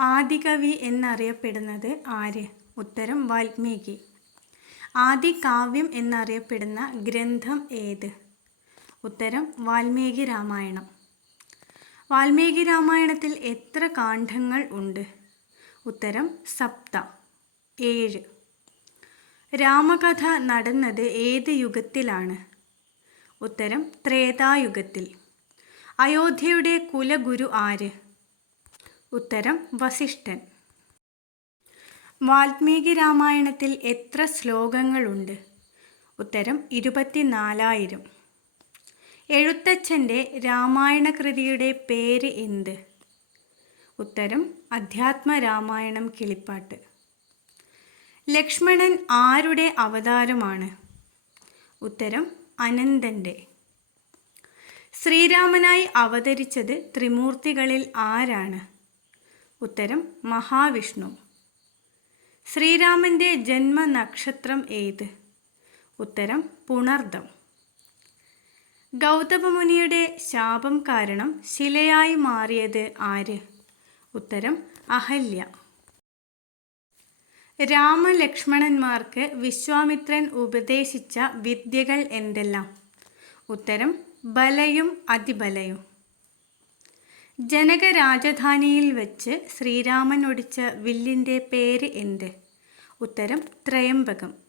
ആദികവി എന്നറിയപ്പെടുന്നത് ആര്? ഉത്തരം വാൽമീകി. ആദി കാവ്യം എന്നറിയപ്പെടുന്ന ഗ്രന്ഥം ഏത്? ഉത്തരം വാൽമീകി രാമായണം. വാൽമീകി രാമായണത്തിൽ എത്ര കാണ്ഡങ്ങൾ ഉണ്ട്? ഉത്തരം സപ്ത. ഏഴ്. രാമകഥ നടന്നത് ഏത് യുഗത്തിലാണ്? ഉത്തരം ത്രേതായുഗത്തിൽ. അയോധ്യയുടെ കുലഗുരു ആര്? ഉത്തരം വസിഷ്ഠൻ. വാൽമീകി രാമായണത്തിൽ എത്ര ശ്ലോകങ്ങളുണ്ട്? ഉത്തരം ഇരുപത്തിനാലായിരം. എഴുത്തച്ഛന്റെ രാമായണ കൃതിയുടെ പേര് എന്ത്? ഉത്തരം അധ്യാത്മ രാമായണം കിളിപ്പാട്ട്. ലക്ഷ്മണൻ ആരുടെ അവതാരമാണ്? ഉത്തരം അനന്തന്റെ. ശ്രീരാമനായി അവതരിച്ചത് ത്രിമൂർത്തികളിൽ ആരാണ്? ഉത്തരം മഹാവിഷ്ണു. ശ്രീരാമന്റെ ജന്മനക്ഷത്രം ഏത്? ഉത്തരം പുണർദം. ഗൗതമമുനിയുടെ ശാപം കാരണം ശിലയായി മാറിയത് ആര്? ഉത്തരം അഹല്യ. രാമലക്ഷ്മണന്മാർക്ക് വിശ്വാമിത്രൻ ഉപദേശിച്ച വിദ്യകൾ എന്തെല്ലാം? ഉത്തരം ബലയും അതിബലയും. ജനക രാജധാനിയിൽ വെച്ച് ശ്രീരാമൻ ഒടിച്ച വില്ലിന്റെ പേര് എന്ത്? ഉത്തരം ത്രയംബകം.